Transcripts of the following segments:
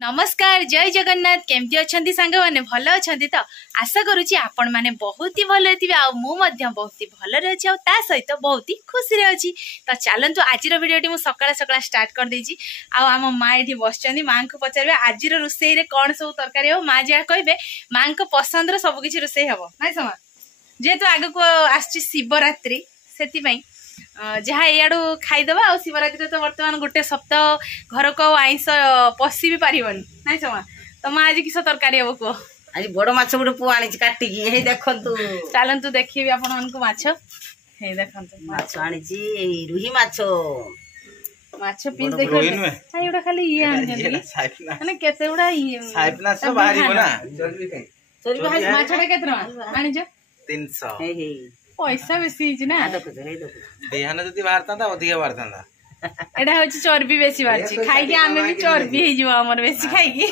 नमस्कार जय जगन्नाथ केमती अच्छी सांग मैंने भल अच्छा तो आशा करुच्ची आपण मैंने बहुत ही भल थे बहुत ही भल अच्छी सहित बहुत ही खुशी अच्छी तो चलतु आज भिडियो मुझे सकाल सकाल स्टार्ट कर देजी आम माँ ये बस माँ को पचारे आज रोसे कौन सब तरकारी हो माँ जहाँ कहे माँ को पसंद सबकि रोसे हम ना समा जेहेतु आग को आशिवरात्रि से जहाँ याडू खाईदबा आ शिवरात्रि तो बर्तमान गोटे सप्ताह घर को आईस पशि भी पारिबनी ना समा तो माँ आज किस तरकारी हम कह आज बड़ माछ गोटे पु आनी काटिकी हे देखंतु चलतु देखिए आपण मानकु माछ हे देखंतु माछ आनी रुही माछ माछ पीस देखो हां एडा खाली ये आन जंती माने केते उडा ये साइपना सब बाहरी हो ना चोरी माछडा केतना आनी छ 300 हे हे पैसा बेसी हिज ना देहान जति बाहरता अधिक बाहरता एडा होची चर्बी बेसी बारची खाई के आमे भी चर्बी हे जिवो हमर बेसी खाई के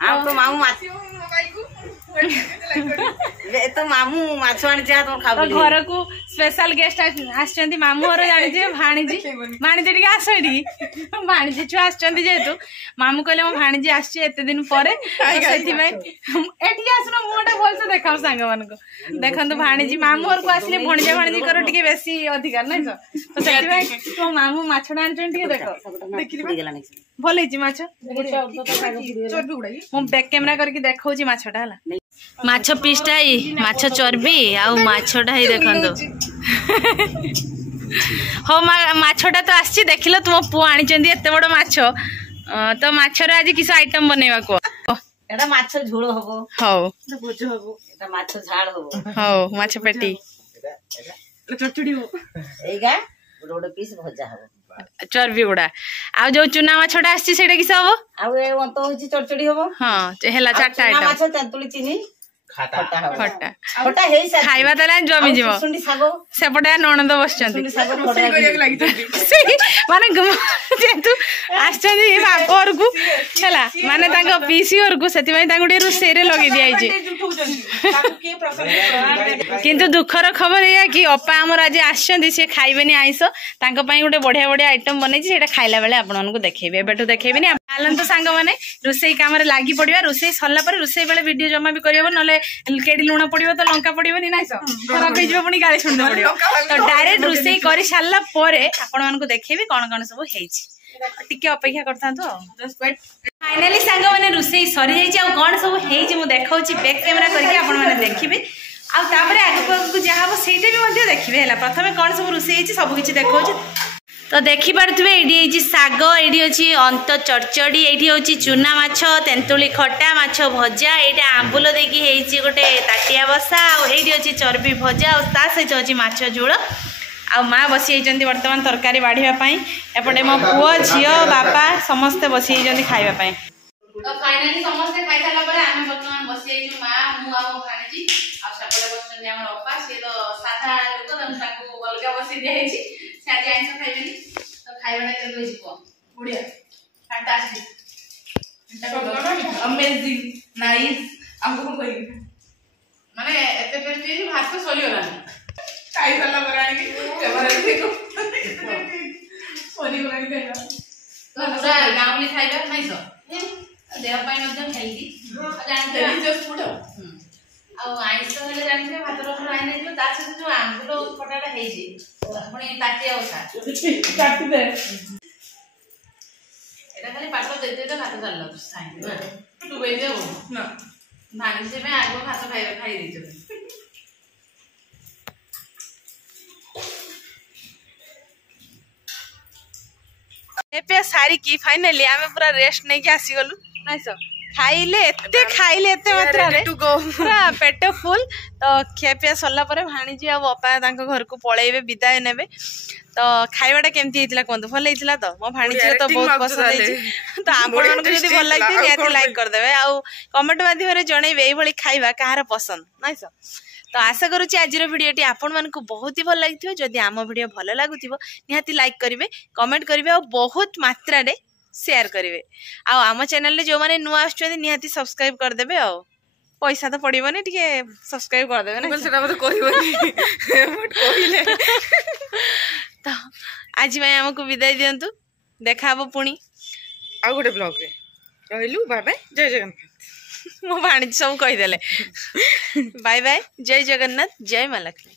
आ तो मामू माछ ले तो मामू माछ आनी जा तो खाबो घर को स्पेशल गेस्ट आछंती मामू घर जानि जे भाणीजी टिके आसैडी भाणीजी छु आछंती जेतु मामू कहले मो भाणीजी आछी एते दिन परे सेति मै एठी आसनो मोटा बोलतो देखाव सांग मन को देखंतु भाणीजी मामू घर को आसले भाणीजी कर टिके बेसी अधिकार नै तो सेति मै तो मामू माछडा आनछन टिके देखो देखिबा भल हिची माछ मो बैक कैमरा करके देखौची माछटा हला माछ पीसटा माछ चर्बी आउ माछटा ही देखंतु हो माछटा तो आछि देखिलो तुम पु आनी चंदी एते बड़ माछ तो माछर आज किस आइटम बनैबा को एटा माछ झोल हबो हो भोज हबो एटा माछ झाड़ हबो हो माछ पेटी एटा चटचडी हो एगा गोटे पीस भजा हबो चर्बी गुड़ा आ जो चुना माछटा आछि सेटा किस हबो आ ए वंत होची चटचडी हबो हां हेला चारटा आइटम माछ तेंतुली चिनी खाता खट्टा खट्टा हेई सा खाइबा तला जमी जीवो सुंडी सागो सेपटे नणंद बसचंती सुंडी सागो रोसई करिया लागि माने जेतु आछंती बाप घर को छला माने तांको पीसी घर को सेति भाई तांको रोसे रे लगे दिया छि किंतु दुखर खबर या कि अपा हमर आज आछंती से खाइबेनी आइसो तांको पई गोटे बढ़िया बढ़िया आइटम बनै छि सेटा खाइला बेले आपन को देखेबे बेटु देखेबेनी आलन तो सांग माने रोसे काम रे लागी पड़िबा रोसे सरला पर रोसे बेले वीडियो जमा भी करबो नले केडी लुण पड़िबो तो लंका पड़िबोनी नाइसो खराब हे जिवो पुनी गाली सुन पड़िबो तो डायरेक्ट रोसे करि सारला परे आपन मान को देखेबी कोन कोन सब हेइ छि टिके अपेक्षा करता तो फाइनली सांग माने रोसे सरी जाई छि आ कोन सब हेइ छि मु देखाउ छि बैक कैमरा करके आपन माने देखिबे आ तापरे आगु को जा हबो सेटा भी मध्ये देखिबे हला प्रथमे कोन सब रोसे हेइ छि सब किछि देखाउ छि तो देखी पारे ये साग ये अच्छी अंत चरचड़ी ये हूँ चुना माछ तेंतुली खटा माछ भजा ये आंबुल देखी गोटे ताटिया बसा ये अच्छी चर्बी भजा और सहित अच्छी माछ झोल आ माँ बसी बर्तमान तरकारी बाढ़ापी एपटे मो पुओ झी बापा समस्ते बसी खावाई तो फाइनली समस्ते खाई सारा पर आम बर्तमान बसी माँ मुझे अपा सी तो साधा लोक अलग बसी दिखाई से आज आइंस खाइबेनी तो खाइबाटा केबे जिवो बढ़िया फैंटास्टिक अमेजिंग नाइस हमको कोई माने एते टेस्टी भात तो सली होला खाइ साला बराणी फेवरेट देखो सली बराणी खाइबा तो पूरा गांवली खाइबा नहीं सो देह पाई मध्य हेल्दी जानते डिलीशियस फूड आ आइंस हेले जानते भात रस आइने जो ता से जो आंबुलो फटाटा हेइ जे पुणी ताटिया उठा काटी दे एटा खाली पाठ देते तो भात चाललो साइन तू बेइ दे ना भानी से में आगो भात खाई दी एपे सारी की फाइनली आमे पूरा रेस्ट नै के आसी गलु नाइस खाइले एते मात्रा रे पूरा पेट फुल तो खेपिया सरला परे भाणीजी आ बापा तांको घर को पळेबे विदाय नेबे तो खाइबाटा केमती हेतिला कोन भल हेतिला तो मो भाणीजी तो बहुत पसंद हेछि तो आपण मन को जदी भल लागथि नियाती लाइक कर देबे आ कमेंट माध्यम रे जणैबे एई भली खाइबा कहार पसंद नाइस तो आशा करूची आज भिडियोटी आपण मन को बहुत ही भल लागिथिबो जदी आम भिडियो भल लागुथिबो नियाती लाइक करिवे कमेंट करिवे और बहुत मात्रा रे शेयर करेंगे आम चैनल रे जो माने नुआ आछुछन्ती निहाती सब्सक्राइब कर देबे आ पैसा तो पड़िबनी टिके सब्सक्राइब कर देबे ना सेटा मते कहबनी बट कहिले तो आज मैं हमको विदाई दियंतु देखा हबो पुणी आउ गोटे ब्लॉग रे रहिलु बाय बाय जय जगन्नाथ मो भाणी सब कहीदेले बाय बाय जय जगन्नाथ जय माँ लक्ष्मी।